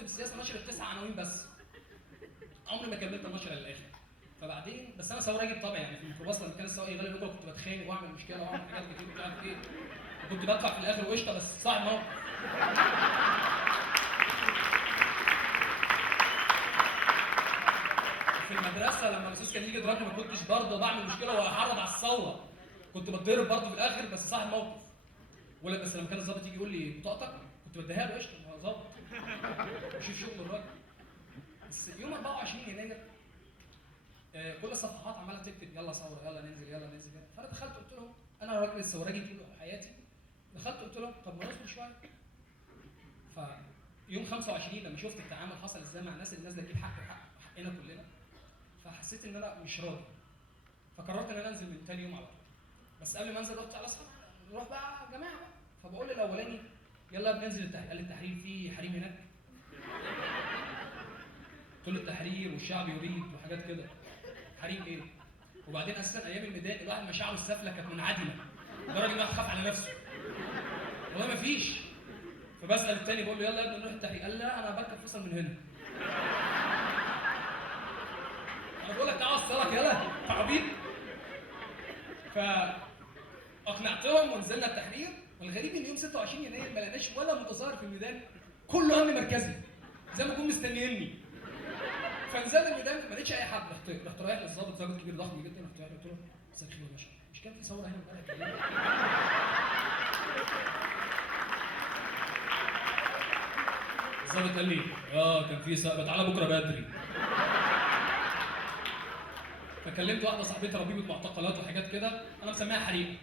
بكتب السياسه نشر 9 عناوين بس، عمري ما كملت النشر للاخر. فبعدين بس انا سواق راجل طبعا، يعني في الميكروباص لما كان السواق يغلب يقول كنت بتخانق واعمل مشكله واعمل حاجات كتير مش عارف ايه، كنت بدفع في الاخر وقشطه بس صاحب موقف. في المدرسه لما الاستاذ كان يجي يضربني ما كنتش برضه بعمل مشكله واحرض على الثوره، كنت بتضرب برضه في الاخر بس صاحب موقف. ولا بس لما كان الظابط يجي يقول لي بطاقتك كنت بديها له قشطه، هو ظابط وشوف شغل الراجل. بس يوم 24 يناير كل الصفحات عماله تكتب يلا ثوره يلا ننزل يلا ننزل يلا. فانا دخلت قلت لهم انا راجل الثوراجي طول حياتي، دخلت قلت لهم طب ما نصبر شويه. فيوم 25 لما شفت التعامل حصل ازاي مع الناس اللي نازله تجيب حقنا كلنا، فحسيت ان انا مش راضي، فقررت ان انا انزل من تاني يوم على طول. بس قبل ما انزل رحت على اصحابي نروح بقى جماعه بقى، فبقول للاولاني يلا بننزل التحرير، قال لي التحرير في حريم هناك؟ قلت له التحرير والشعب يريد وحاجات كده، حريم ايه؟ وبعدين اساسا ايام الميدان الواحد مشاعره السافله كانت منعدمه لدرجه ان الواحد خاف على نفسه، والله ما فيش. فبسال التاني بقول له يلا يا ابني نروح التحرير، قال لا انا بركب فيصل من هنا. انا بقول لك تعال اوصلك يلا تعبيط. فاقنعتهم ونزلنا التحرير، والغريب ان يوم 26 يناير ما لقيناش ولا متظاهر في الميدان، كله امن مركزي زي ما يكونوا مستنييني. فنزلنا الميدان ما لقيتش اي حد، رحت رايح للظابط، ظابط كبير ضخم جدا، رحت رايح قلت له مساء الخير يا باشا، مش كان في ثوره هنا امبارح؟ الظابط قال لي كان في ثوره، تعالى بكره بدري. فكلمت واحده صاحبتي ربيبه معتقلات وحاجات كده، انا مسميها حريقه.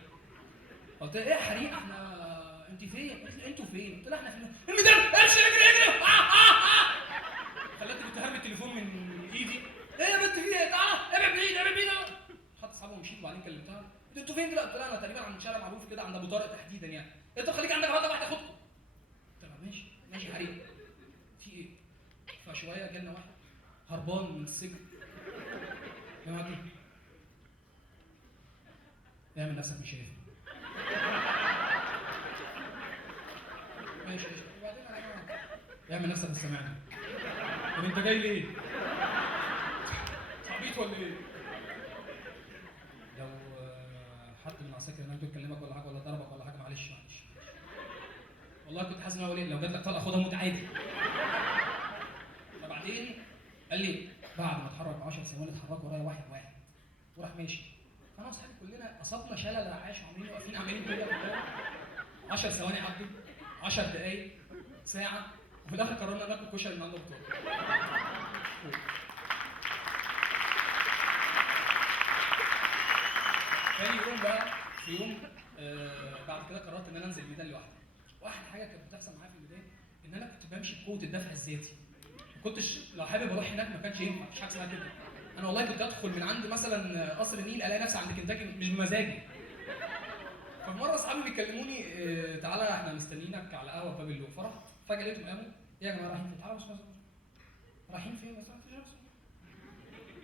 قلت لها ايه يا حريقه احنا انت فين؟ قالت لي انتوا فين؟ قلت لها احنا في الميدان، امشي اجري اجري. خلتني كنت هرمي التليفون من ايدي، ايه يا بنت في ايه؟ تعالى ابعد بعيد ابعد بعيد. خدت اصحابي ومشيت، وبعدين كلمتها انتوا فين دلوقتي؟ قلت لها انا تقريبا عند شارع معروف كده عند ابو طارق تحديدا يعني. قلت خليك عندك غلطه واحده خدكم. قلت لها ماشي ماشي حريقه، في ايه؟ فشويه جالنا واحد هربان من السجن، يا معلم اعمل نفسك مش شايف. ماشي قشطه. وبعدين اعمل نفسك مش سامعني. طب انت جاي ليه؟ عبيط ولا ايه؟ لو حد من العساكر هناك بيكلمك ولا حاجه ولا ضربك ولا حاجه معلش معلش. والله كنت حاسس ان هو لو جات لك طلقه خدها موت عادي. فبعدين قال لي بعد ما اتحرك 10 ثواني اتحركوا ورايا واحد واحد وراح ماشي. فانا واصحابي كلنا اصابنا شلل رعاش وعاملين واقفين عاملين كده قدام. 10 ثواني عدوا، 10 دقايق، ساعه، وفي الاخر قررنا ناكل كشري من عند الدكتور. تاني يوم بقى في يوم بعد كده قررت ان انا انزل الميدان لوحدي. واحد حاجه كانت بتحصل معايا في الميدان ان انا كنت بمشي بقوه الدفع الذاتي. ما كنتش لو حابب اروح هناك ما كانش ينفع، مفيش حاجه اسمها كده. انا والله كنت ادخل من عند مثلا قصر النيل الاقي نفسي عند كنتاكي مش بمزاجي. ففي مره اصحابي بيكلموني تعالى احنا مستنيينك على قهوه في باب اللوق، فرحت فجاه لقيتهم قاموا ايه يا جماعه رايحين فين؟ تعالوا بس رايحين فين؟ بس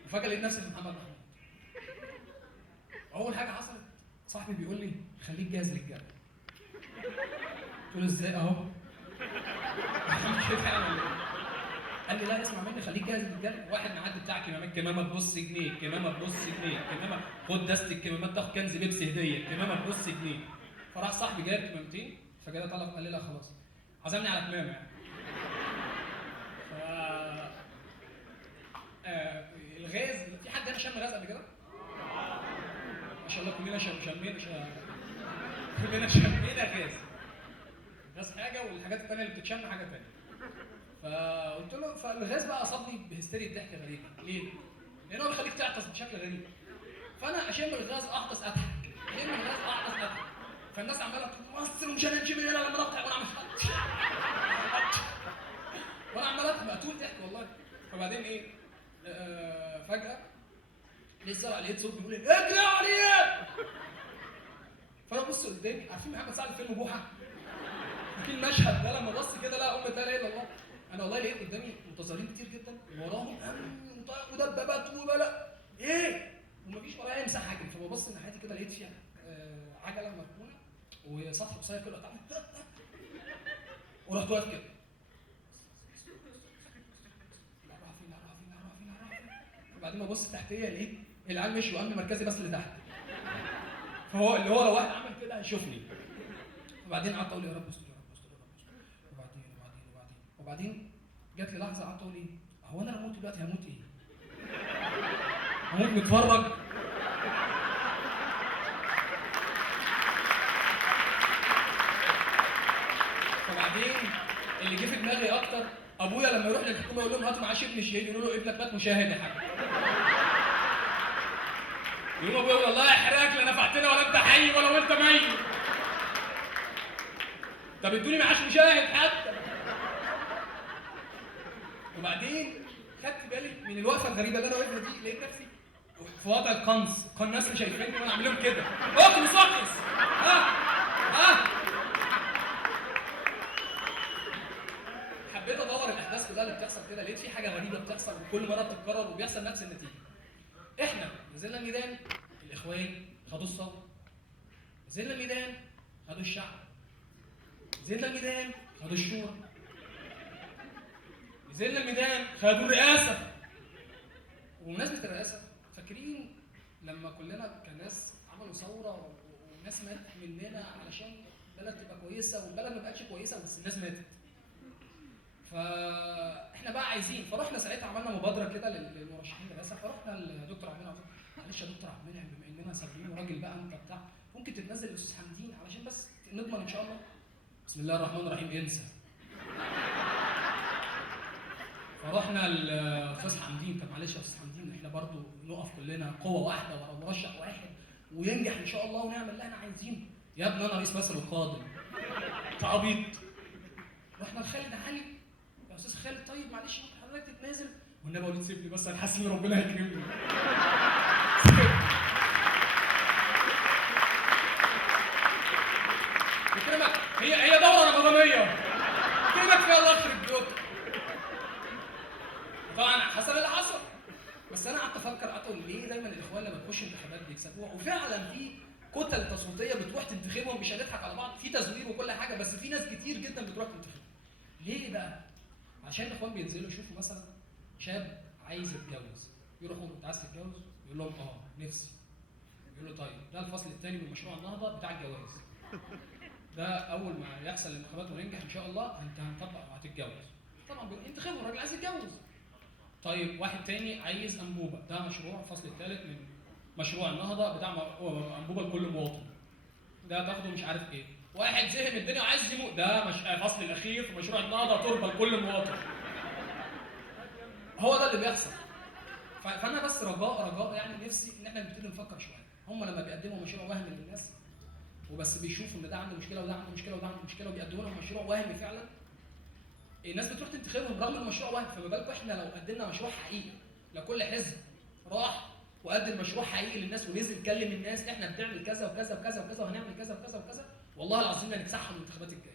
وفجاه لقيت نفسي في محمد محمود. اول حاجه حصلت صاحبي بيقول لي خليك جاهز للجري. قلت له ازاي اهو؟ كده يعني. قال لي لا اسمع مني خليك جاهز للجري، واحد معدي بتاع كمامات، كمامه بنص جنيه، كمامه بنص جنيه، كمامه خد دست الكمامات تاخد كنز بيبسي هديه، كمامه بنص جنيه. فراح صاحبي جايب كمامتين، فجاه طلب قال لي لا خلاص عزمني على كمامه يعني. ف الغاز في حد هنا شم غاز قبل كده؟ ما شاء الله كلنا كلنا شمينا غاز حاجه والحاجات الثانيه اللي بتتشم حاجه ثانيه. فقلت له فالغاز بقى اصابني بهستيريا ضحك غريبه، ليه؟ لان هو بيخليك تعطس بشكل غريب. فانا اشم الغاز اعطس اضحك، اشم الغاز اعطس اضحك. فالناس عماله تمثل ومش هنمشي من هنا لما نقطع وانا عمال وانا عمال اضحك مقتول ضحك والله. فبعدين ايه؟ فجاه لقيت صوت بيقول اجري يا وليد. فانا ببص قدامي، عارفين محمد سعد فيلم بوحه؟ في المشهد ده لما بص كده لا امه لا اله الا الله. انا والله لقيت قدامي متظاهرين كتير جدا وراهم امن ودبابات وبلا ايه ومفيش ورايا اي مساحه اجري. فببص ناحيتي كده لقيت فيها عجله مركونه وسطح قصير كده ورحت واقف كده وبعدين ببص تحتيه لقيت العيال مشي وامن مركزي بس اللي تحت. فهو اللي هو لو واحد عمل كده هيشوفني. وبعدين قعدت اقول يا رب استر يا رب استر يا رب استر. وبعدين جات لي لحظه قعدت اقول ايه؟ هو انا لو اموت دلوقتي هموت ايه؟ هموت متفرج؟ فبعدين اللي جه في دماغي اكتر ابويا لما يروح للحكومه يقول لهم هاتوا معاش ابن الشهيد، يقولوا له ابنك مات مشاهد يا حاج. يقول ابويا يقول الله يحرقك لا نفعتنا ولا انت حي ولا انت ميت. طب ادوني معاش مشاهد حتى. وبعدين خدت بالي من الوقفه الغريبه اللي انا واقفها دي، لقيت نفسي في وضع القنص، كان الناس شايفيني وانا عامل لهم كده اقلص اقلص. حبيت ادور الاحداث كلها اللي بتحصل كده، لقيت في حاجه غريبه بتحصل وكل مره بتتكرر وبيحصل نفس النتيجه. احنا نزلنا الميدان، الاخوان خدوا الثوره. نزلنا الميدان خدوا الشعب. نزلنا الميدان خدوا الشورى. نزلنا الميدان خدوا الرئاسه. وبمناسبه الرئاسه، فاكرين لما كلنا كناس عملوا ثوره والناس ماتت مننا علشان البلد تبقى كويسه، والبلد ما بقتش كويسه بس الناس ماتت. فاحنا بقى عايزين، فرحنا ساعتها عملنا مبادره كده للمرشحين للرئاسه، فرحنا لدكتور عبد المنعم، معلش يا دكتور عبد المنعم بما اننا سابقين وراجل بقى انت بتاع، ممكن تتنزل الاستاذ حمدين علشان بس نضمن ان شاء الله. بسم الله الرحمن الرحيم انسى. فرحنا الاستاذ حمدين، طب معلش يا استاذ حمدين احنا برضو نقف كلنا قوه واحده ورا مرشح واحد وينجح ان شاء الله ونعمل اللي احنا عايزينه. يا ابني انا رئيس مصر القادم. تعبيط. رحنا لخالد علي، يا استاذ خالد طيب معلش ممكن حضرتك تتنازل؟ والنبي وليد سيبني بس انا حاسس ان ربنا هيكرمني. يكرمك، هي دوره رمضانيه. يكرمك فيها الله يخرب بيوتك. طبعا حصل اللي حصل. بس انا قعدت افكر، قعدت اقول ليه دايما الاخوان لما تخش انتخابات بيكسبوها؟ وفعلا في كتل تصويتيه بتروح تنتخبهم، مش هنضحك على بعض، في تزوير وكل حاجه، بس في ناس كتير جدا بتروح تنتخبهم. ليه بقى؟ عشان الاخوان بينزلوا يشوفوا مثلا شاب عايز يتجوز، يروحوا انت عايز تتجوز؟ يقول لهم نفسي. يقول له طيب ده الفصل الثاني من مشروع النهضه بتاع الجواز. ده اول ما يحصل الانتخابات وننجح ان شاء الله انت هنطبق وهتتجوز. طبعا انتخبوا الراجل عايز يتجوز. طيب واحد تاني عايز انبوبه، ده مشروع الفصل الثالث من مشروع النهضه بتاع انبوبه لكل مواطن. ده تاخده مش عارف ايه. واحد زهق من الدنيا وعايز يموت، ده الفصل الاخير في مشروع النهضه تربه لكل مواطن. هو ده اللي بيحصل. فانا بس رجاء يعني نفسي ان احنا نبتدي نفكر شويه. هم لما بيقدموا مشروع وهمي للناس وبس بيشوفوا ان ده عنده مشكله وده عنده مشكله وده عنده مشكله وبيقدموا لهم مشروع وهمي فعلا، الناس بتروح تنتخبهم رغم المشروع وهمي. فما بالكم احنا لو قدمنا مشروع حقيقي، لو كل حزب راح وقدم مشروع حقيقي للناس ونزل كلم الناس احنا بنعمل كذا وكذا وكذا وكذا وهنعمل كذا وكذا وكذا، والله العظيم هنكسحهم الانتخابات الجايه.